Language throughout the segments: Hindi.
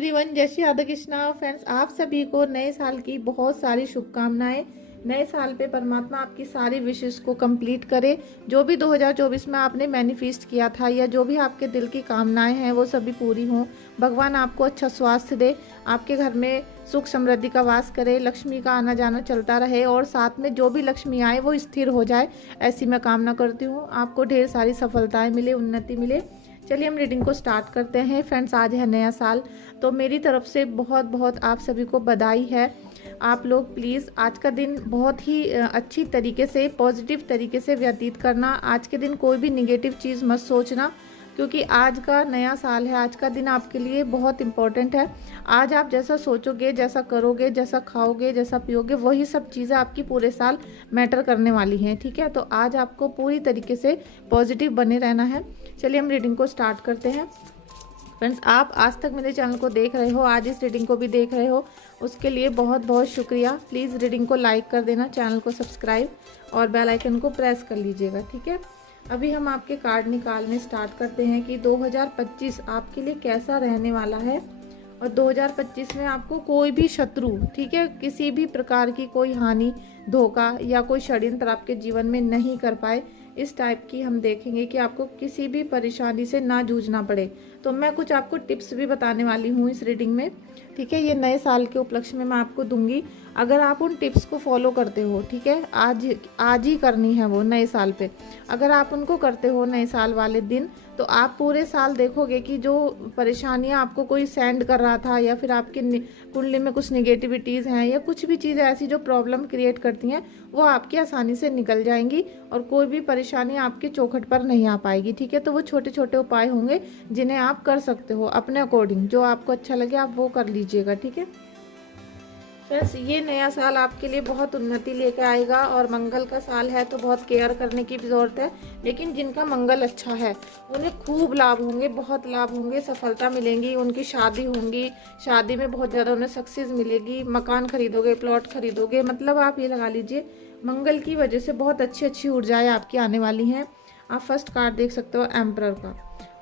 एवरीवन, जय श्री राधा कृष्णा। फ्रेंड्स, आप सभी को नए साल की बहुत सारी शुभकामनाएं। नए साल पे परमात्मा आपकी सारी विशेष को कंप्लीट करे। जो भी 2024 में आपने मैनिफेस्ट किया था या जो भी आपके दिल की कामनाएं हैं वो सभी पूरी हों। भगवान आपको अच्छा स्वास्थ्य दे, आपके घर में सुख समृद्धि का वास करे, लक्ष्मी का आना जाना चलता रहे और साथ में जो भी लक्ष्मी आए वो स्थिर हो जाए, ऐसी मैं कामना करती हूँ। आपको ढेर सारी सफलताएँ मिले, उन्नति मिले। चलिए हम रीडिंग को स्टार्ट करते हैं। फ्रेंड्स, आज है नया साल, तो मेरी तरफ से बहुत बहुत आप सभी को बधाई है। आप लोग प्लीज़ आज का दिन बहुत ही अच्छी तरीके से, पॉजिटिव तरीके से व्यतीत करना। आज के दिन कोई भी निगेटिव चीज़ मत सोचना, क्योंकि आज का नया साल है। आज का दिन आपके लिए बहुत इम्पोर्टेंट है। आज आप जैसा सोचोगे, जैसा करोगे, जैसा खाओगे, जैसा पियोगे, वही सब चीज़ें आपकी पूरे साल मैटर करने वाली हैं। ठीक है, तो आज आपको पूरी तरीके से पॉजिटिव बने रहना है। चलिए हम रीडिंग को स्टार्ट करते हैं। फ्रेंड्स, आप आज तक मेरे चैनल को देख रहे हो, आज इस रीडिंग को भी देख रहे हो, उसके लिए बहुत बहुत शुक्रिया। प्लीज़ रीडिंग को लाइक कर देना, चैनल को सब्सक्राइब और बेल आइकन को प्रेस कर लीजिएगा। ठीक है, अभी हम आपके कार्ड निकालने स्टार्ट करते हैं कि 2025 आपके लिए कैसा रहने वाला है। और 2025 में आपको कोई भी शत्रु, ठीक है, किसी भी प्रकार की कोई हानि, धोखा या कोई षड्यंत्र आपके जीवन में नहीं कर पाए, इस टाइप की हम देखेंगे कि आपको किसी भी परेशानी से ना जूझना पड़े। तो मैं कुछ आपको टिप्स भी बताने वाली हूँ इस रीडिंग में। ठीक है, ये नए साल के उपलक्ष्य में मैं आपको दूंगी। अगर आप उन टिप्स को फॉलो करते हो, ठीक है, आज ही करनी है वो नए साल पे, अगर आप उनको करते हो नए साल वाले दिन, तो आप पूरे साल देखोगे कि जो परेशानियां आपको कोई सेंड कर रहा था या फिर आपके कुंडली में कुछ निगेटिविटीज़ हैं या कुछ भी चीज़ें ऐसी जो प्रॉब्लम क्रिएट करती हैं, वो आपकी आसानी से निकल जाएंगी और कोई भी परेशानी आपके चौखट पर नहीं आ पाएगी। ठीक है, तो वो छोटे छोटे उपाय होंगे जिन्हें आप कर सकते हो अपने अकॉर्डिंग, जो आपको अच्छा लगे आप वो कर लीजिएगा। ठीक है फ्रेंड्स, ये नया साल आपके लिए बहुत उन्नति लेकर आएगा और मंगल का साल है तो बहुत केयर करने की भी ज़रूरत है। लेकिन जिनका मंगल अच्छा है उन्हें खूब लाभ होंगे, बहुत लाभ होंगे, सफलता मिलेंगी, उनकी शादी होंगी, शादी में बहुत ज़्यादा उन्हें सक्सेस मिलेगी, मकान खरीदोगे, प्लॉट खरीदोगे, मतलब आप ये लगा लीजिए मंगल की वजह से बहुत अच्छी अच्छी ऊर्जाएँ आपकी आने वाली हैं। आप फर्स्ट कार्ड देख सकते हो एम्परर का,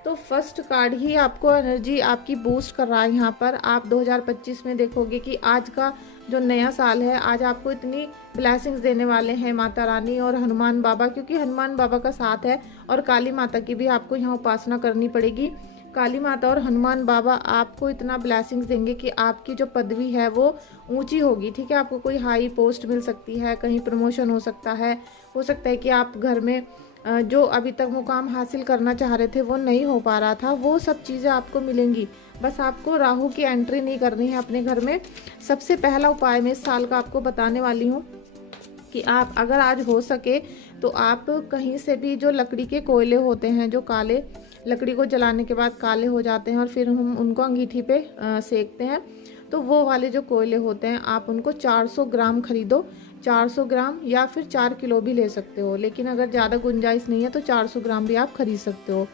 तो फर्स्ट कार्ड ही आपको एनर्जी आपकी बूस्ट कर रहा है। यहाँ पर आप 2025 में देखोगे कि आज का जो नया साल है, आज आपको इतनी ब्लेसिंग्स देने वाले हैं माता रानी और हनुमान बाबा, क्योंकि हनुमान बाबा का साथ है और काली माता की भी आपको यहाँ उपासना करनी पड़ेगी। काली माता और हनुमान बाबा आपको इतना ब्लेसिंग्स देंगे कि आपकी जो पदवी है वो ऊंची होगी। ठीक है, आपको कोई हाई पोस्ट मिल सकती है, कहीं प्रमोशन हो सकता है, हो सकता है कि आप घर में जो अभी तक मुकाम हासिल करना चाह रहे थे वो नहीं हो पा रहा था, वो सब चीज़ें आपको मिलेंगी। बस आपको राहु की एंट्री नहीं करनी है अपने घर में। सबसे पहला उपाय मैं इस साल का आपको बताने वाली हूँ कि आप अगर आज हो सके तो आप कहीं से भी जो लकड़ी के कोयले होते हैं, जो काले, लकड़ी को जलाने के बाद काले हो जाते हैं और फिर हम उनको अंगीठी पे सेकते हैं, तो वो वाले जो कोयले होते हैं आप उनको 400 ग्राम खरीदो। 400 ग्राम या फिर 4 किलो भी ले सकते हो, लेकिन अगर ज़्यादा गुंजाइश नहीं है तो 400 ग्राम भी आप खरीद सकते हो,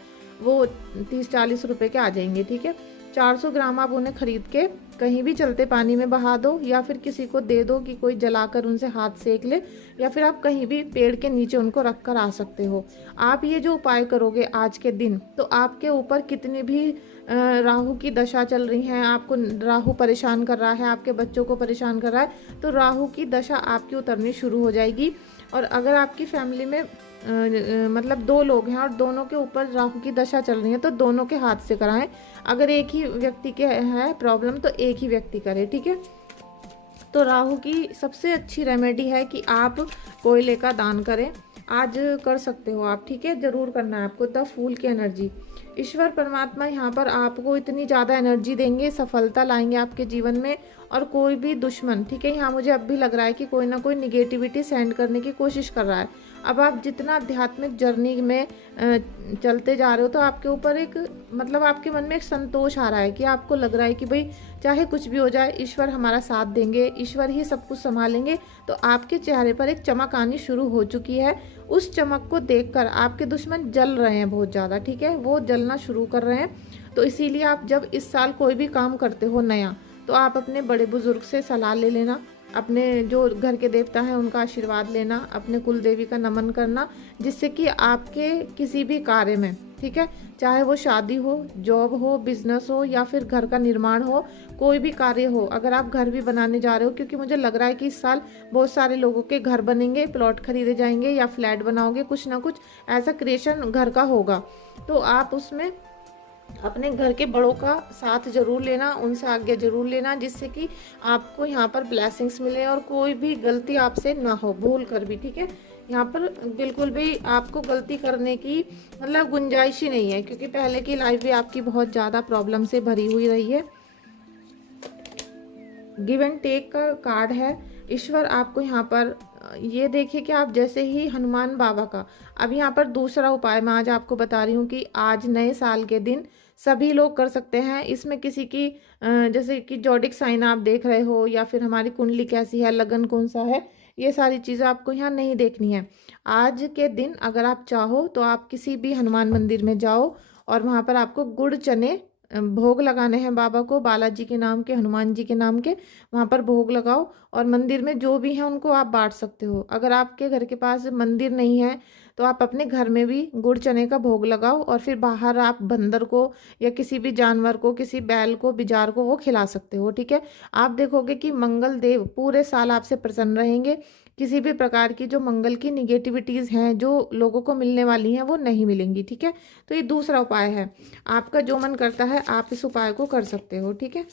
वो 30-40 रुपए के आ जाएंगे। ठीक है, 400 ग्राम आप उन्हें खरीद के कहीं भी चलते पानी में बहा दो या फिर किसी को दे दो कि कोई जलाकर उनसे हाथ सेक ले, या फिर आप कहीं भी पेड़ के नीचे उनको रख कर आ सकते हो। आप ये जो उपाय करोगे आज के दिन, तो आपके ऊपर कितनी भी राहु की दशा चल रही है, आपको राहु परेशान कर रहा है, आपके बच्चों को परेशान कर रहा है, तो राहु की दशा आपकी उतरनी शुरू हो जाएगी। और अगर आपकी फैमिली में मतलब 2 लोग हैं और दोनों के ऊपर राहु की दशा चल रही है, तो दोनों के हाथ से कराएं। अगर एक ही व्यक्ति के है प्रॉब्लम तो एक ही व्यक्ति करे। ठीक है, तो राहु की सबसे अच्छी रेमेडी है कि आप कोयले का दान करें। आज कर सकते हो आप, ठीक है, जरूर करना है आपको। द फूल की एनर्जी, ईश्वर परमात्मा यहाँ पर आपको इतनी ज़्यादा एनर्जी देंगे, सफलता लाएंगे आपके जीवन में। और कोई भी दुश्मन, ठीक है, यहाँ मुझे अब भी लग रहा है कि कोई ना कोई निगेटिविटी सेंड करने की कोशिश कर रहा है। अब आप जितना आध्यात्मिक जर्नी में चलते जा रहे हो, तो आपके ऊपर एक मतलब आपके मन में एक संतोष आ रहा है कि आपको लग रहा है कि भाई चाहे कुछ भी हो जाए, ईश्वर हमारा साथ देंगे, ईश्वर ही सब कुछ संभालेंगे। तो आपके चेहरे पर एक चमक आनी शुरू हो चुकी है। उस चमक को देखकर आपके दुश्मन जल रहे हैं बहुत ज़्यादा, ठीक है, वो जलना शुरू कर रहे हैं। तो इसीलिए आप जब इस साल कोई भी काम करते हो नया, तो आप अपने बड़े बुजुर्ग से सलाह ले लेना, अपने जो घर के देवता हैं उनका आशीर्वाद लेना, अपने कुल देवी का नमन करना, जिससे कि आपके किसी भी कार्य में ठीक है। चाहे वो शादी हो, जॉब हो, बिजनेस हो या फिर घर का निर्माण हो, कोई भी कार्य हो। अगर आप घर भी बनाने जा रहे हो, क्योंकि मुझे लग रहा है कि इस साल बहुत सारे लोगों के घर बनेंगे, प्लॉट खरीदे जाएंगे या फ्लैट बनाओगे, कुछ ना कुछ ऐसा क्रिएशन घर का होगा। तो आप उसमें अपने घर के बड़ों का साथ जरूर लेना, उनसे आज्ञा जरूर लेना, जिससे कि आपको यहाँ पर ब्लेसिंग्स मिले और कोई भी गलती आपसे ना हो भूल कर भी, ठीक है। यहाँ पर बिल्कुल भी आपको गलती करने की मतलब गुंजाइश ही नहीं है, क्योंकि पहले की लाइफ भी आपकी बहुत ज़्यादा प्रॉब्लम से भरी हुई रही है। गिव एंड टेक का कार्ड है। ईश्वर आपको यहाँ पर ये देखिए कि आप जैसे ही हनुमान बाबा का, अब यहाँ पर दूसरा उपाय मैं आज आपको बता रही हूँ कि आज नए साल के दिन सभी लोग कर सकते हैं। इसमें किसी की जैसे कि जॉडिक साइन आप देख रहे हो या फिर हमारी कुंडली कैसी है, लगन कौन सा है, ये सारी चीज़ें आपको यहाँ नहीं देखनी है। आज के दिन अगर आप चाहो तो आप किसी भी हनुमान मंदिर में जाओ और वहाँ पर आपको गुड़ चने भोग लगाने हैं बाबा को, बालाजी के नाम के, हनुमान जी के नाम के। वहाँ पर भोग लगाओ और मंदिर में जो भी है उनको आप बांट सकते हो। अगर आपके घर के पास मंदिर नहीं है तो आप अपने घर में भी गुड़ चने का भोग लगाओ और फिर बाहर आप बंदर को या किसी भी जानवर को, किसी बैल को, बिजार को वो खिला सकते हो, ठीक है। आप देखोगे कि मंगल देव पूरे साल आपसे प्रसन्न रहेंगे। किसी भी प्रकार की जो मंगल की निगेटिविटीज़ हैं जो लोगों को मिलने वाली हैं वो नहीं मिलेंगी, ठीक है। तो ये दूसरा उपाय है। आपका जो मन करता है आप इस उपाय को कर सकते हो, ठीक है।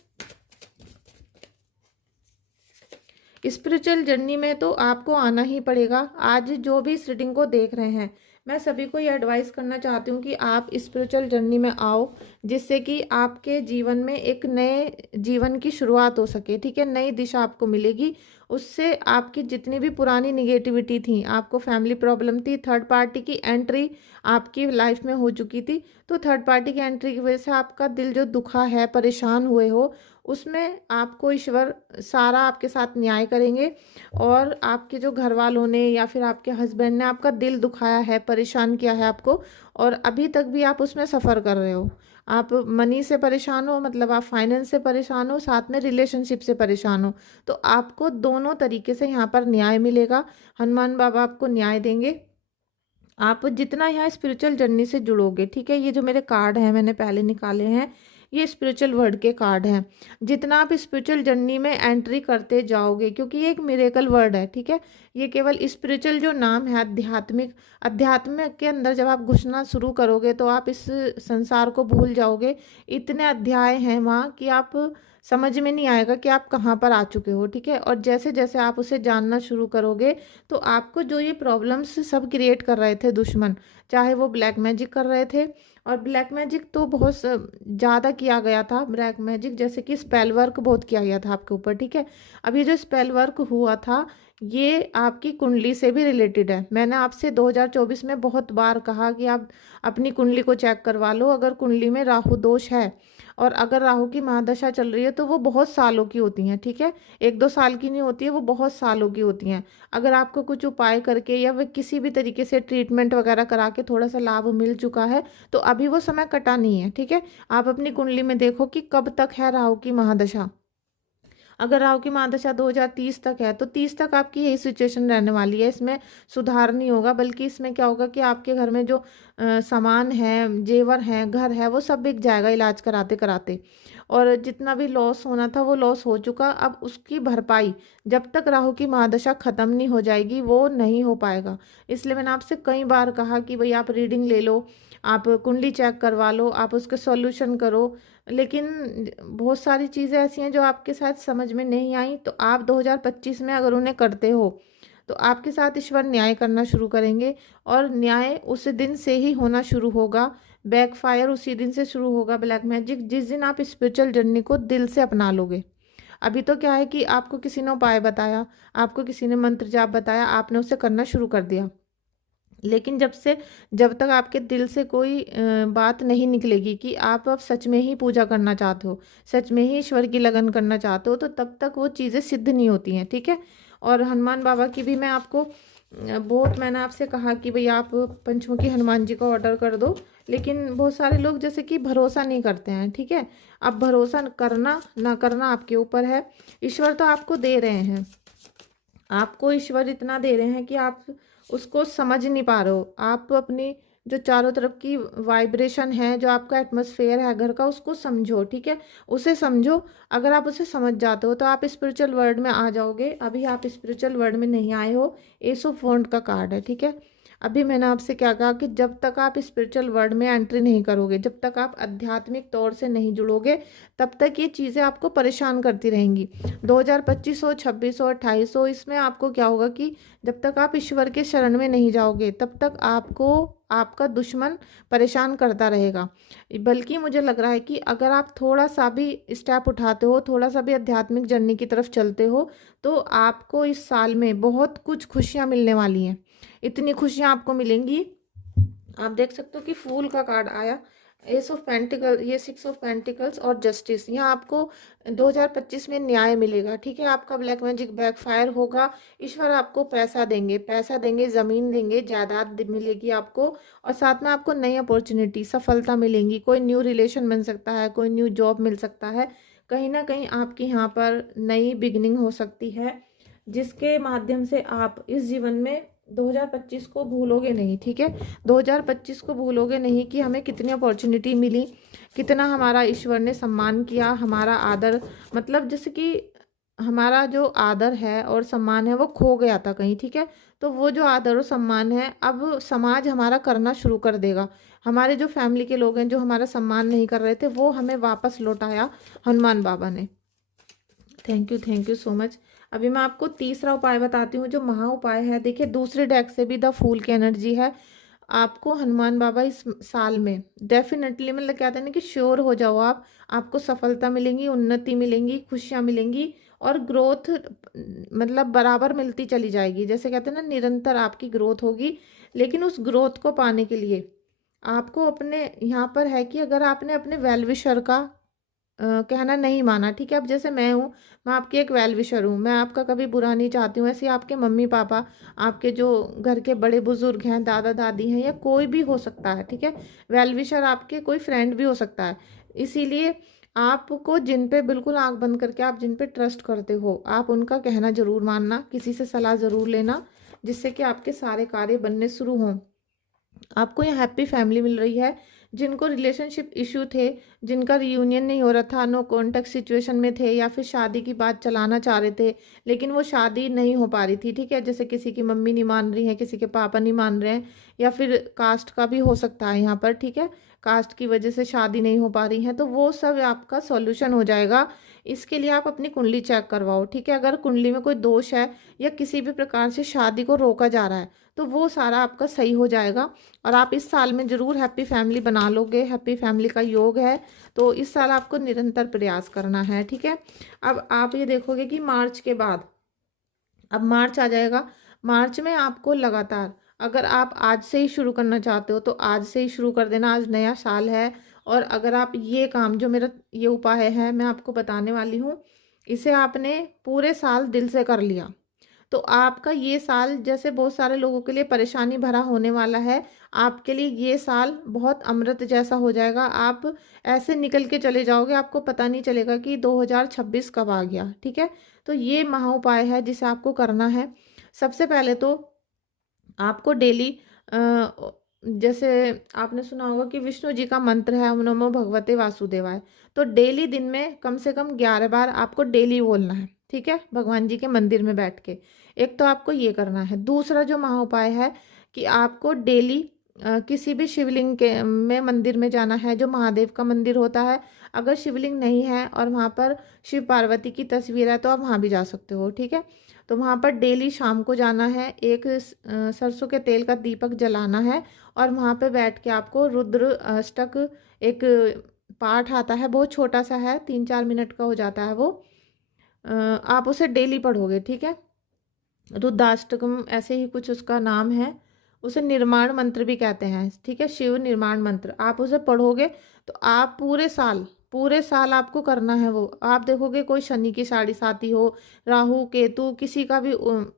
स्पिरिचुअल जर्नी में तो आपको आना ही पड़ेगा। आज जो भी इस रीडिंग को देख रहे हैं, मैं सभी को ये एडवाइस करना चाहती हूँ कि आप स्पिरिचुअल जर्नी में आओ, जिससे कि आपके जीवन में एक नए जीवन की शुरुआत हो सके, ठीक है। नई दिशा आपको मिलेगी। उससे आपकी जितनी भी पुरानी निगेटिविटी थी, आपको फैमिली प्रॉब्लम थी, थर्ड पार्टी की एंट्री आपकी लाइफ में हो चुकी थी, तो थर्ड पार्टी की एंट्री की वजह से आपका दिल जो दुखा है, परेशान हुए हो, उसमें आपको ईश्वर सारा आपके साथ न्याय करेंगे। और आपके जो घर वालों ने या फिर आपके हस्बैंड ने आपका दिल दुखाया है, परेशान किया है आपको, और अभी तक भी आप उसमें सफ़र कर रहे हो, आप मनी से परेशान हो, मतलब आप फाइनेंस से परेशान हो, साथ में रिलेशनशिप से परेशान हो, तो आपको दोनों तरीके से यहाँ पर न्याय मिलेगा। हनुमान बाबा आपको न्याय देंगे। आप जितना यहाँ स्पिरिचुअल जर्नी से जुड़ोगे, ठीक है। ये जो मेरे कार्ड हैं मैंने पहले निकाले हैं, ये स्पिरिचुअल वर्ड के कार्ड हैं। जितना आप स्पिरिचुअल जर्नी में एंट्री करते जाओगे, क्योंकि ये एक मिरेकल वर्ड है, ठीक है। ये केवल स्पिरिचुअल जो नाम है, आध्यात्मिक, अध्यात्म के अंदर जब आप घुसना शुरू करोगे तो आप इस संसार को भूल जाओगे। इतने अध्याय हैं वहाँ कि आप समझ में नहीं आएगा कि आप कहाँ पर आ चुके हो, ठीक है। और जैसे जैसे आप उसे जानना शुरू करोगे तो आपको जो ये प्रॉब्लम्स सब क्रिएट कर रहे थे दुश्मन, चाहे वो ब्लैक मैजिक कर रहे थे, और ब्लैक मैजिक तो बहुत ज़्यादा किया गया था। ब्लैक मैजिक जैसे कि स्पेल वर्क बहुत किया गया था आपके ऊपर, ठीक है। अब ये जो स्पेल वर्क हुआ था ये आपकी कुंडली से भी रिलेटेड है। मैंने आपसे 2024 में बहुत बार कहा कि आप अपनी कुंडली को चेक करवा लो। अगर कुंडली में राहु दोष है और अगर राहु की महादशा चल रही है तो वो बहुत सालों की होती हैं, ठीक है। 1-2 साल की नहीं होती है, वो बहुत सालों की होती हैं। अगर आपको कुछ उपाय करके या वह किसी भी तरीके से ट्रीटमेंट वगैरह करा के थोड़ा सा लाभ मिल चुका है तो अभी वो समय कटा नहीं है, ठीक है। आप अपनी कुंडली में देखो कि कब तक है राहु की महादशा। अगर राहु की महादशा 2030 तक है तो 30 तक आपकी यही सिचुएशन रहने वाली है। इसमें सुधार नहीं होगा, बल्कि इसमें क्या होगा कि आपके घर में जो सामान है, जेवर हैं, घर है, वो सब बिक जाएगा इलाज कराते कराते। और जितना भी लॉस होना था वो लॉस हो चुका। अब उसकी भरपाई जब तक राहु की महादशा ख़त्म नहीं हो जाएगी वो नहीं हो पाएगा। इसलिए मैंने आपसे कई बार कहा कि भाई आप रीडिंग ले लो, आप कुंडली चेक करवा लो, आप उसके सॉल्यूशन करो। लेकिन बहुत सारी चीज़ें ऐसी हैं जो आपके साथ समझ में नहीं आई, तो आप 2025 में अगर उन्हें करते हो तो आपके साथ ईश्वर न्याय करना शुरू करेंगे। और न्याय उस दिन से ही होना शुरू होगा, बैकफायर उसी दिन से शुरू होगा ब्लैक मैजिक, जिस दिन आप स्पिरिचुअल जर्नी को दिल से अपना लोगे। अभी तो क्या है कि आपको किसी ने उपाय बताया, आपको किसी ने मंत्र जाप बताया, आपने उसे करना शुरू कर दिया। लेकिन जब तक आपके दिल से कोई बात नहीं निकलेगी कि आप अब सच में ही पूजा करना चाहते हो, सच में ही ईश्वर की लगन करना चाहते हो, तो तब तक वो चीज़ें सिद्ध नहीं होती हैं, ठीक है। और हनुमान बाबा की भी मैं आपको बहुत, मैंने आपसे कहा कि भाई आप पंचमुखी हनुमान जी का ऑर्डर कर दो, लेकिन बहुत सारे लोग जैसे कि भरोसा नहीं करते हैं, ठीक है। अब भरोसा करना ना करना आपके ऊपर है। ईश्वर तो आपको दे रहे हैं, आपको ईश्वर इतना दे रहे हैं कि आप उसको समझ नहीं पा रहे हो। आप अपनी जो चारों तरफ की वाइब्रेशन है, जो आपका एटमॉस्फेयर है घर का, उसको समझो, ठीक है। उसे समझो। अगर आप उसे समझ जाते हो तो आप स्पिरिचुअल वर्ल्ड में आ जाओगे। अभी आप स्पिरिचुअल वर्ल्ड में नहीं आए हो। एस ऑफ वॉन्ड का कार्ड है, ठीक है। अभी मैंने आपसे क्या कहा कि जब तक आप स्पिरिचुअल वर्ल्ड में एंट्री नहीं करोगे, जब तक आप आध्यात्मिक तौर से नहीं जुड़ोगे, तब तक ये चीज़ें आपको परेशान करती रहेंगी। 2025 हो, 26 हो, 28 हो, इसमें आपको क्या होगा कि जब तक आप ईश्वर के शरण में नहीं जाओगे, तब तक आपको आपका दुश्मन परेशान करता रहेगा। बल्कि मुझे लग रहा है कि अगर आप थोड़ा सा भी स्टेप उठाते हो, थोड़ा सा भी आध्यात्मिक जर्नी की तरफ चलते हो, तो आपको इस साल में बहुत कुछ खुशियाँ मिलने वाली हैं। इतनी खुशियाँ आपको मिलेंगी। आप देख सकते हो कि फूल का कार्ड आया, एस ऑफ पेंटिकल, ये 6 ऑफ पेंटिकल्स और जस्टिस। यहाँ आपको 2025 में न्याय मिलेगा, ठीक है। आपका ब्लैक मैजिक बैकफायर होगा। ईश्वर आपको पैसा देंगे, पैसा देंगे, ज़मीन देंगे, जायदाद मिलेगी आपको, और साथ में आपको नई अपॉर्चुनिटी, सफलता मिलेंगी। कोई न्यू रिलेशन बन सकता है, कोई न्यू जॉब मिल सकता है। कहीं ना कहीं आपकी यहाँ पर नई बिगनिंग हो सकती है, जिसके माध्यम से आप इस जीवन में 2025 को भूलोगे नहीं, ठीक है। 2025 को भूलोगे नहीं कि हमें कितनी अपॉर्चुनिटी मिली, कितना हमारा ईश्वर ने सम्मान किया, हमारा आदर, मतलब जैसे कि हमारा जो आदर है और सम्मान है वो खो गया था कहीं, ठीक है। तो वो जो आदर और सम्मान है अब समाज हमारा करना शुरू कर देगा। हमारे जो फैमिली के लोग हैं जो हमारा सम्मान नहीं कर रहे थे, वो हमें वापस लौटाया हनुमान बाबा ने। Thank you so much. अभी मैं आपको तीसरा उपाय बताती हूँ, जो महा उपाय है। देखिए, दूसरे डेक से भी द फूल की एनर्जी है। आपको हनुमान बाबा इस साल में डेफिनेटली, मतलब कहते हैं ना कि श्योर हो जाओ आप, आपको सफलता मिलेंगी, उन्नति मिलेंगी, खुशियाँ मिलेंगी, और ग्रोथ मतलब बराबर मिलती चली जाएगी। जैसे कहते हैं ना, निरंतर आपकी ग्रोथ होगी। लेकिन उस ग्रोथ को पाने के लिए आपको अपने यहाँ पर है कि अगर आपने अपने वेल विशर का कहना नहीं माना, ठीक है। अब जैसे मैं हूँ, मैं आपकी एक वेल विशर हूँ, मैं आपका कभी बुरा नहीं चाहती हूँ। ऐसे ही आपके मम्मी पापा, आपके जो घर के बड़े बुजुर्ग हैं, दादा दादी हैं, या कोई भी हो सकता है, ठीक है। वेल विशर आपके कोई फ्रेंड भी हो सकता है। इसीलिए आपको जिन पे बिल्कुल आंख बंद करके आप जिन पे ट्रस्ट करते हो, आप उनका कहना जरूर मानना, किसी से सलाह ज़रूर लेना, जिससे कि आपके सारे कार्य बनने शुरू हों। आपको यहाँ हैप्पी फैमिली मिल रही है। जिनको रिलेशनशिप इशू थे, जिनका रियूनियन नहीं हो रहा था, नो कॉन्टेक्ट सिचुएशन में थे, या फिर शादी की बात चलाना चाह रहे थे लेकिन वो शादी नहीं हो पा रही थी, ठीक है। जैसे किसी की मम्मी नहीं मान रही है, किसी के पापा नहीं मान रहे हैं, या फिर कास्ट का भी हो सकता है यहाँ पर, ठीक है। कास्ट की वजह से शादी नहीं हो पा रही है, तो वो सब आपका सॉल्यूशन हो जाएगा। इसके लिए आप अपनी कुंडली चेक करवाओ, ठीक है। अगर कुंडली में कोई दोष है या किसी भी प्रकार से शादी को रोका जा रहा है, तो वो सारा आपका सही हो जाएगा, और आप इस साल में ज़रूर हैप्पी फैमिली बना लोगे। हैप्पी फैमिली का योग है, तो इस साल आपको निरंतर प्रयास करना है, ठीक है। अब आप ये देखोगे कि मार्च के बाद, अब मार्च आ जाएगा। मार्च में आपको लगातार, अगर आप आज से ही शुरू करना चाहते हो तो आज से ही शुरू कर देना, आज नया साल है। और अगर आप ये काम, जो मेरा ये उपाय है मैं आपको बताने वाली हूँ, इसे आपने पूरे साल दिल से कर लिया, तो आपका ये साल, जैसे बहुत सारे लोगों के लिए परेशानी भरा होने वाला है, आपके लिए ये साल बहुत अमृत जैसा हो जाएगा। आप ऐसे निकल के चले जाओगे, आपको पता नहीं चलेगा कि 2026 कब आ गया, ठीक है। तो ये महा उपाय है जिसे आपको करना है। सबसे पहले तो आपको डेली, जैसे आपने सुना होगा कि विष्णु जी का मंत्र है, ओम नमो भगवते वासुदेवाय। तो डेली दिन में कम से कम 11 बार आपको डेली बोलना है, ठीक है, भगवान जी के मंदिर में बैठ के। एक तो आपको ये करना है। दूसरा जो महा उपाय है कि आपको डेली किसी भी शिवलिंग के में मंदिर में जाना है, जो महादेव का मंदिर होता है। अगर शिवलिंग नहीं है और वहाँ पर शिव पार्वती की तस्वीर है, तो आप वहाँ भी जा सकते हो, ठीक है। तो वहाँ पर डेली शाम को जाना है, एक सरसों के तेल का दीपक जलाना है, और वहाँ पे बैठ के आपको रुद्र अष्टक, एक पाठ आता है, बहुत छोटा सा है, 3-4 मिनट का हो जाता है वो। आप उसे डेली पढ़ोगे, ठीक है। रुद्राष्टकम ऐसे ही कुछ उसका नाम है। उसे निर्माण मंत्र भी कहते हैं, ठीक है, शिव निर्माण मंत्र। आप उसे पढ़ोगे तो आप पूरे साल आपको करना है वो। आप देखोगे कोई शनि की साढ़े साती हो, राहु केतु किसी का भी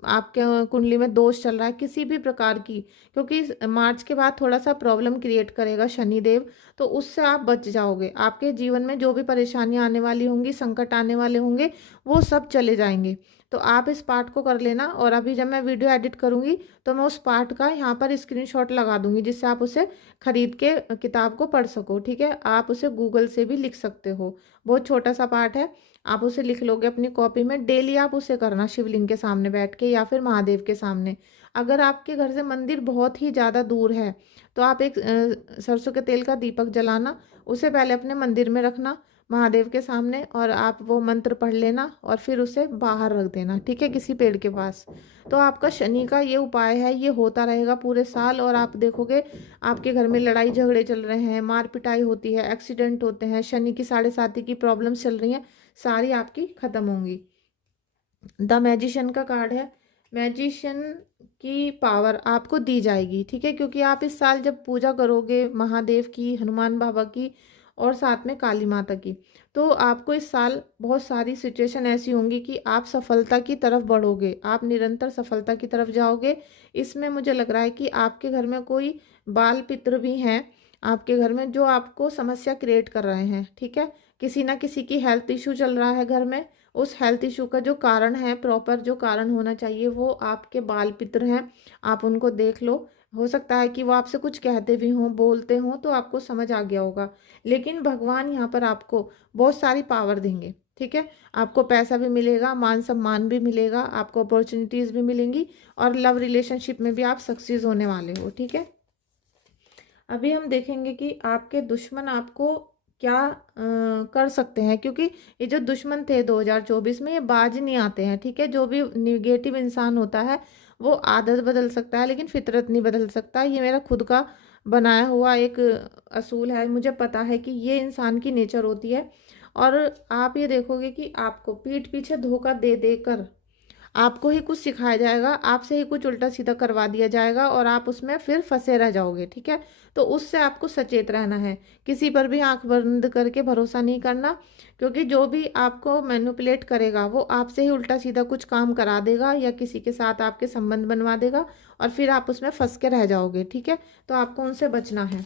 आपके कुंडली में दोष चल रहा है, किसी भी प्रकार की, क्योंकि मार्च के बाद थोड़ा सा प्रॉब्लम क्रिएट करेगा शनिदेव। तो उससे आप बच जाओगे। आपके जीवन में जो भी परेशानियां आने वाली होंगी, संकट आने वाले होंगे, वो सब चले जाएंगे। तो आप इस पार्ट को कर लेना, और अभी जब मैं वीडियो एडिट करूँगी तो मैं उस पार्ट का यहाँ पर स्क्रीनशॉट लगा दूँगी, जिससे आप उसे खरीद के किताब को पढ़ सको। ठीक है, आप उसे गूगल से भी लिख सकते हो, बहुत छोटा सा पार्ट है, आप उसे लिख लोगे अपनी कॉपी में। डेली आप उसे करना शिवलिंग के सामने बैठ के या फिर महादेव के सामने। अगर आपके घर से मंदिर बहुत ही ज़्यादा दूर है तो आप एक सरसों के तेल का दीपक जलाना, उसे पहले अपने मंदिर में रखना महादेव के सामने, और आप वो मंत्र पढ़ लेना और फिर उसे बाहर रख देना, ठीक है, किसी पेड़ के पास। तो आपका शनि का ये उपाय है, ये होता रहेगा पूरे साल, और आप देखोगे आपके घर में लड़ाई झगड़े चल रहे हैं, मार पिटाई होती है, एक्सीडेंट होते हैं, शनि की 7.5 की प्रॉब्लम्स चल रही हैं, सारी आपकी खत्म होंगी। द मैजिशियन का कार्ड है, मैजिशियन की पावर आपको दी जाएगी, ठीक है, क्योंकि आप इस साल जब पूजा करोगे महादेव की, हनुमान बाबा की और साथ में काली माता की, तो आपको इस साल बहुत सारी सिचुएशन ऐसी होंगी कि आप सफलता की तरफ बढ़ोगे, आप निरंतर सफलता की तरफ जाओगे। इसमें मुझे लग रहा है कि आपके घर में कोई बाल पितृ भी हैं आपके घर में, जो आपको समस्या क्रिएट कर रहे हैं, ठीक है, किसी ना किसी की हेल्थ इशू चल रहा है घर में। उस हेल्थ इशू का जो कारण है, प्रॉपर जो कारण होना चाहिए, वो आपके बाल पितृ हैं, आप उनको देख लो। हो सकता है कि वो आपसे कुछ कहते भी हों, बोलते हों, तो आपको समझ आ गया होगा, लेकिन भगवान यहाँ पर आपको बहुत सारी पावर देंगे, ठीक है, आपको पैसा भी मिलेगा, मान सम्मान भी मिलेगा, आपको अपॉर्चुनिटीज़ भी मिलेंगी, और लव रिलेशनशिप में भी आप सक्सेस होने वाले हो, ठीक है। अभी हम देखेंगे कि आपके दुश्मन आपको क्या कर सकते हैं, क्योंकि ये जो दुश्मन थे 2024 में, ये बाज नहीं आते हैं, ठीक है। जो भी निगेटिव इंसान होता है वो आदत बदल सकता है, लेकिन फितरत नहीं बदल सकता। ये मेरा खुद का बनाया हुआ एक असूल है, मुझे पता है कि ये इंसान की नेचर होती है। और आप ये देखोगे कि आपको पीठ पीछे धोखा दे देकर आपको ही कुछ सिखाया जाएगा, आपसे ही कुछ उल्टा सीधा करवा दिया जाएगा, और आप उसमें फिर फंसे रह जाओगे, ठीक है। तो उससे आपको सचेत रहना है, किसी पर भी आंख बंद करके भरोसा नहीं करना, क्योंकि जो भी आपको मैनिपुलेट करेगा वो आपसे ही उल्टा सीधा कुछ काम करा देगा, या किसी के साथ आपके संबंध बनवा देगा, और फिर आप उसमें फंस के रह जाओगे, ठीक है। तो आपको उनसे बचना है।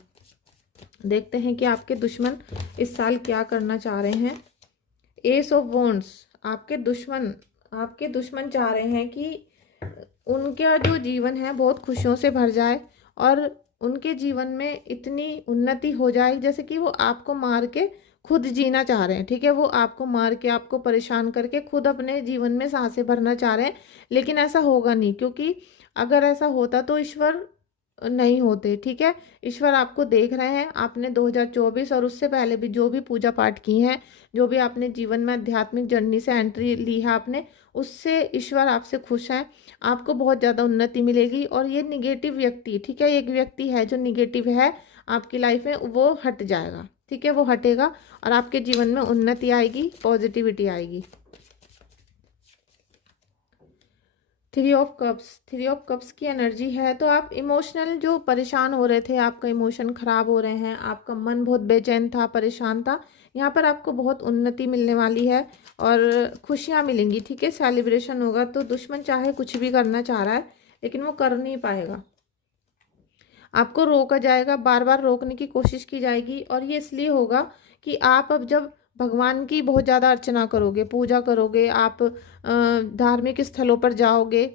देखते हैं कि आपके दुश्मन इस साल क्या करना चाह रहे हैं। एस ऑफ वॉन्ड्स, आपके दुश्मन चाह रहे हैं कि उनका जो जीवन है बहुत खुशियों से भर जाए, और उनके जीवन में इतनी उन्नति हो जाए, जैसे कि वो आपको मार के खुद जीना चाह रहे हैं, ठीक है। वो आपको मार के, आपको परेशान करके खुद अपने जीवन में सांसें भरना चाह रहे हैं, लेकिन ऐसा होगा नहीं, क्योंकि अगर ऐसा होता तो ईश्वर नहीं होते, ठीक है। ईश्वर आपको देख रहे हैं, आपने 2024 और उससे पहले भी जो भी पूजा पाठ की हैं, जो भी आपने जीवन में आध्यात्मिक जर्नी से एंट्री ली है आपने, उससे ईश्वर आपसे खुश है, आपको बहुत ज़्यादा उन्नति मिलेगी। और ये निगेटिव व्यक्ति, ठीक है, एक व्यक्ति है जो निगेटिव है आपकी लाइफ में, वो हट जाएगा, ठीक है, वो हटेगा, और आपके जीवन में उन्नति आएगी, पॉजिटिविटी आएगी। 3 ऑफ कप्स की एनर्जी है, तो आप इमोशनल जो परेशान हो रहे थे, आपका इमोशन खराब हो रहे हैं, आपका मन बहुत बेचैन था, परेशान था, यहाँ पर आपको बहुत उन्नति मिलने वाली है, और खुशियाँ मिलेंगी, ठीक है, सेलिब्रेशन होगा। तो दुश्मन चाहे कुछ भी करना चाह रहा है, लेकिन वो कर नहीं पाएगा, आपको रोका जाएगा, बार बार रोकने की कोशिश की जाएगी। और ये इसलिए होगा कि आप अब जब भगवान की बहुत ज़्यादा अर्चना करोगे, पूजा करोगे, आप धार्मिक स्थलों पर जाओगे,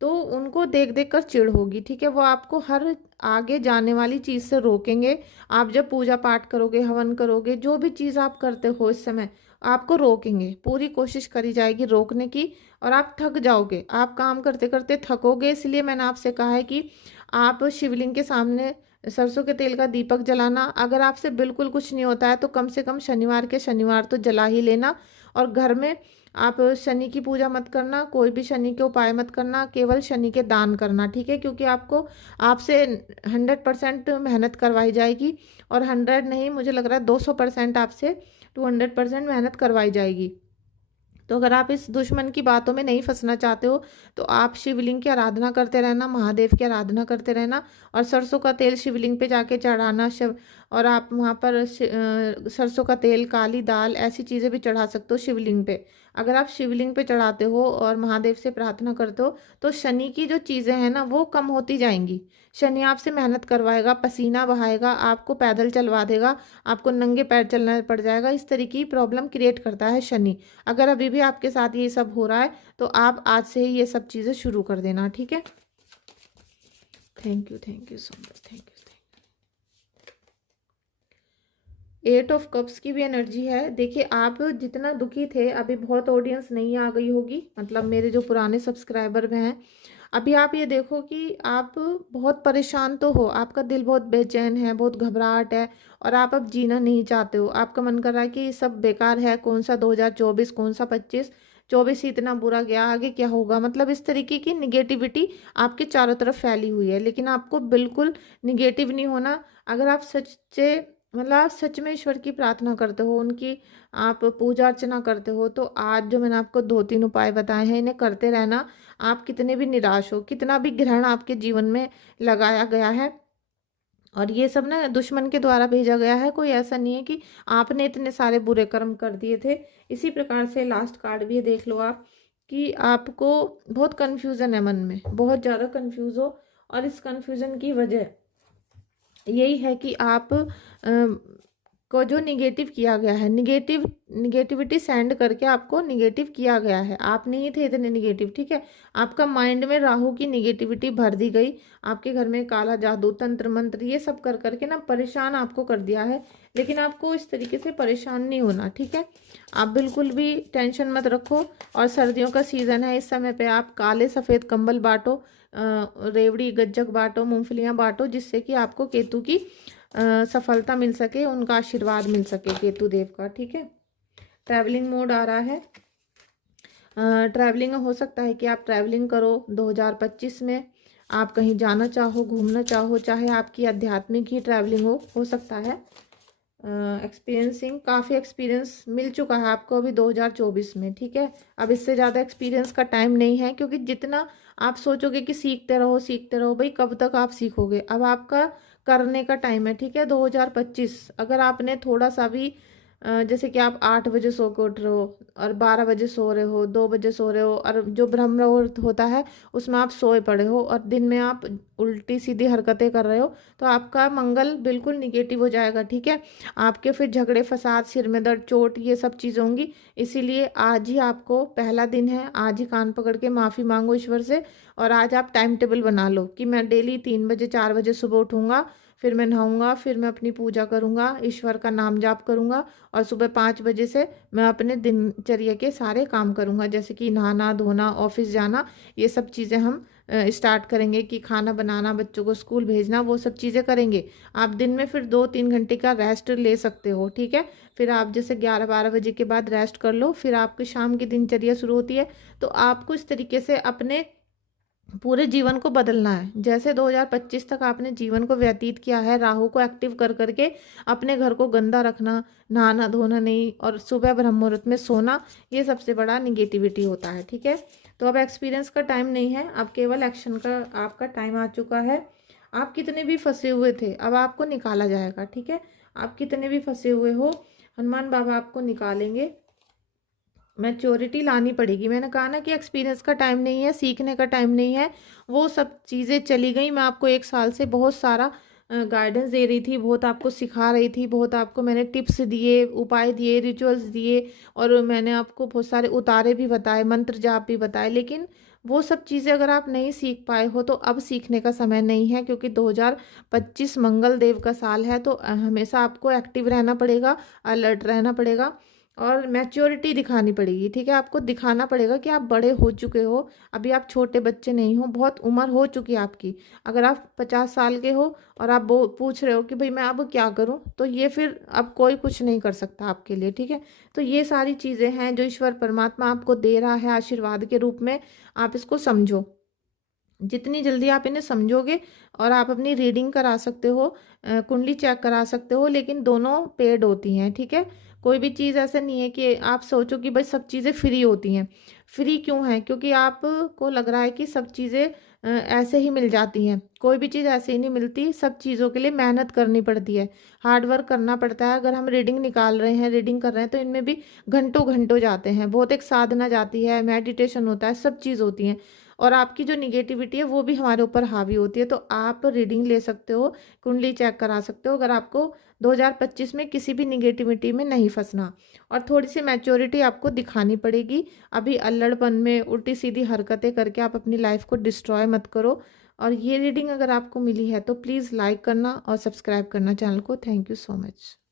तो उनको देख देख कर चिढ़ होगी, ठीक है। वो आपको हर आगे जाने वाली चीज़ से रोकेंगे। आप जब पूजा पाठ करोगे, हवन करोगे, जो भी चीज़ आप करते हो इस समय, आपको रोकेंगे, पूरी कोशिश करी जाएगी रोकने की, और आप थक जाओगे, आप काम करते करते थकोगे। इसलिए मैंने आपसे कहा है कि आप शिवलिंग के सामने सरसों के तेल का दीपक जलाना। अगर आपसे बिल्कुल कुछ नहीं होता है तो कम से कम शनिवार के शनिवार तो जला ही लेना। और घर में आप शनि की पूजा मत करना, कोई भी शनि के उपाय मत करना, केवल शनि के दान करना, ठीक है, क्योंकि आपको आपसे 100% मेहनत करवाई जाएगी, और 100 नहीं, मुझे लग रहा है 200% आपसे 200% मेहनत करवाई जाएगी। तो अगर आप इस दुश्मन की बातों में नहीं फंसना चाहते हो, तो आप शिवलिंग की आराधना करते रहना, महादेव की आराधना करते रहना, और सरसों का तेल शिवलिंग पे जाके चढ़ाना, शिव और आप वहाँ पर सरसों का तेल, काली दाल, ऐसी चीज़ें भी चढ़ा सकते हो शिवलिंग पे। अगर आप शिवलिंग पे चढ़ाते हो और महादेव से प्रार्थना करते हो तो शनि की जो चीज़ें हैं ना वो कम होती जाएंगी। शनि आपसे मेहनत करवाएगा, पसीना बहाएगा, आपको पैदल चलवा देगा, आपको नंगे पैर चलना पड़ जाएगा। इस तरीके की प्रॉब्लम क्रिएट करता है शनि। अगर अभी भी आपके साथ ये सब हो रहा है तो आप आज से ही ये सब चीज़ें शुरू कर देना, ठीक है। Thank you so much, thank you. 8 of cups की भी एनर्जी है। देखिए आप जितना दुखी थे, अभी बहुत ऑडियंस नहीं आ गई होगी, मतलब मेरे जो पुराने सब्सक्राइबर में हैं, अभी आप ये देखो कि आप बहुत परेशान तो हो, आपका दिल बहुत बेचैन है, बहुत घबराहट है और आप अब जीना नहीं चाहते हो। आपका मन कर रहा है कि ये सब बेकार है, कौन सा 2024, कौन सा 25, 24 ही इतना बुरा गया, आगे क्या होगा। मतलब इस तरीके की निगेटिविटी आपके चारों तरफ फैली हुई है, लेकिन आपको बिल्कुल निगेटिव नहीं होना। अगर आप सच्चे, मतलब आप सच में ईश्वर की प्रार्थना करते हो, उनकी आप पूजा अर्चना करते हो, तो आज जो मैंने आपको 2-3 उपाय बताए हैं इन्हें करते रहना। आप कितने भी निराश हो, कितना भी ग्रहण आपके जीवन में लगाया गया है, और ये सब ना दुश्मन के द्वारा भेजा गया है, कोई ऐसा नहीं है कि आपने इतने सारे बुरे कर्म कर दिए थे। इसी प्रकार से लास्ट कार्ड भी देख लो आप, कि आपको बहुत कन्फ्यूज़न है मन में, बहुत ज़्यादा कन्फ्यूज़ हो, और इस कन्फ्यूज़न की वजह यही है कि आप को जो निगेटिव किया गया है, निगेटिविटी सेंड करके आपको निगेटिव किया गया है। आप नहीं थे इतने निगेटिव, ठीक है। आपका माइंड में राहु की निगेटिविटी भर दी गई, आपके घर में काला जादू, तंत्र मंत्र, ये सब कर करके ना परेशान आपको कर दिया है। लेकिन आपको इस तरीके से परेशान नहीं होना, ठीक है। आप बिल्कुल भी टेंशन मत रखो। और सर्दियों का सीज़न है, इस समय पे आप काले सफ़ेद कंबल बांटो, रेवड़ी गज्जक बांटो, मूंगफलियां बांटो, जिससे कि आपको केतु की सफलता मिल सके, उनका आशीर्वाद मिल सके केतु देव का, ठीक है। ट्रैवलिंग मोड आ रहा है, ट्रैवलिंग हो सकता है कि आप ट्रैवलिंग करो 2025 में, आप कहीं जाना चाहो, घूमना चाहो, चाहे आपकी आध्यात्मिक ही ट्रैवलिंग हो सकता है। एक्सपीरियंसिंग, काफ़ी एक्सपीरियंस मिल चुका है आपको अभी 2024 में, ठीक है। अब इससे ज़्यादा एक्सपीरियंस का टाइम नहीं है, क्योंकि जितना आप सोचोगे कि सीखते रहो भाई, कब तक आप सीखोगे। अब आपका करने का टाइम है, ठीक है। 2025, अगर आपने थोड़ा सा भी जैसे कि आप 8 बजे सो के उठ रहे हो और 12 बजे सो रहे हो, 2 बजे सो रहे हो, और जो ब्रह्म मुहूर्त होता है उसमें आप सोए पड़े हो, और दिन में आप उल्टी सीधी हरकतें कर रहे हो, तो आपका मंगल बिल्कुल निगेटिव हो जाएगा, ठीक है। आपके फिर झगड़े फसाद, सिर में दर्द, चोट, ये सब चीज़ होंगी। इसीलिए आज ही आपको पहला दिन है, आज ही कान पकड़ के माफ़ी मांगो ईश्वर से, और आज आप टाइम टेबल बना लो कि मैं डेली 3 बजे 4 बजे सुबह उठूँगा, फिर मैं नहाऊंगा, फिर मैं अपनी पूजा करूंगा, ईश्वर का नाम जाप करूंगा, और सुबह 5 बजे से मैं अपने दिनचर्या के सारे काम करूंगा, जैसे कि नहाना धोना, ऑफिस जाना, ये सब चीज़ें हम स्टार्ट करेंगे, कि खाना बनाना, बच्चों को स्कूल भेजना, वो सब चीज़ें करेंगे। आप दिन में फिर 2-3 घंटे का रेस्ट ले सकते हो, ठीक है। फिर आप जैसे 11-12 बजे के बाद रेस्ट कर लो, फिर आपकी शाम की दिनचर्या शुरू होती है। तो आपको इस तरीके से अपने पूरे जीवन को बदलना है। जैसे 2025 तक आपने जीवन को व्यतीत किया है, राहु को एक्टिव कर करके अपने घर को गंदा रखना, नहाना धोना नहीं, और सुबह ब्रह्म मुहूर्त में सोना, ये सबसे बड़ा निगेटिविटी होता है, ठीक है। तो अब एक्सपीरियंस का टाइम नहीं है, अब केवल एक्शन का आपका टाइम आ चुका है। आप कितने भी फंसे हुए थे, अब आपको निकाला जाएगा, ठीक है। आप कितने भी फंसे हुए हो, हनुमान बाबा आपको निकालेंगे। मैच्योरिटी लानी पड़ेगी। मैंने कहा ना कि एक्सपीरियंस का टाइम नहीं है, सीखने का टाइम नहीं है, वो सब चीज़ें चली गई। मैं आपको 1 साल से बहुत सारा गाइडेंस दे रही थी, बहुत आपको सिखा रही थी, बहुत आपको मैंने टिप्स दिए, उपाय दिए, रिचुअल्स दिए, और मैंने आपको बहुत सारे उतारे भी बताए, मंत्र जाप भी बताए, लेकिन वो सब चीज़ें अगर आप नहीं सीख पाए हो तो अब सीखने का समय नहीं है, क्योंकि 2025 मंगल देव का साल है। तो हमेशा आपको एक्टिव रहना पड़ेगा, अलर्ट रहना पड़ेगा, और मैच्योरिटी दिखानी पड़ेगी, ठीक है। आपको दिखाना पड़ेगा कि आप बड़े हो चुके हो, अभी आप छोटे बच्चे नहीं हो, बहुत उम्र हो चुकी है आपकी। अगर आप 50 साल के हो और आप वो पूछ रहे हो कि भाई मैं अब क्या करूं, तो ये फिर अब कोई कुछ नहीं कर सकता आपके लिए, ठीक है। तो ये सारी चीज़ें हैं जो ईश्वर परमात्मा आपको दे रहा है आशीर्वाद के रूप में, आप इसको समझो। जितनी जल्दी आप इन्हें समझोगे, और आप अपनी रीडिंग करा सकते हो, कुंडली चेक करा सकते हो, लेकिन दोनों पेड होती हैं, ठीक है। कोई भी चीज़ ऐसा नहीं है कि आप सोचो कि भाई सब चीज़ें फ्री होती हैं। फ्री क्यों हैं? क्योंकि आपको लग रहा है कि सब चीज़ें ऐसे ही मिल जाती हैं। कोई भी चीज़ ऐसे ही नहीं मिलती, सब चीज़ों के लिए मेहनत करनी पड़ती है, हार्ड वर्क करना पड़ता है। अगर हम रीडिंग निकाल रहे हैं, रीडिंग कर रहे हैं, तो इनमें भी घंटों घंटों जाते हैं। बहुत एक साधना जाती है, मेडिटेशन होता है, सब चीज़ होती हैं। और आपकी जो निगेटिविटी है वो भी हमारे ऊपर हावी होती है। तो आप रीडिंग ले सकते हो, कुंडली चेक करा सकते हो, अगर आपको 2025 में किसी भी निगेटिविटी में नहीं फंसना। और थोड़ी सी मैच्योरिटी आपको दिखानी पड़ेगी। अभी अल्लड़पन में उल्टी सीधी हरकतें करके आप अपनी लाइफ को डिस्ट्रॉय मत करो। और ये रीडिंग अगर आपको मिली है तो प्लीज़ लाइक करना और सब्सक्राइब करना चैनल को। Thank you so much.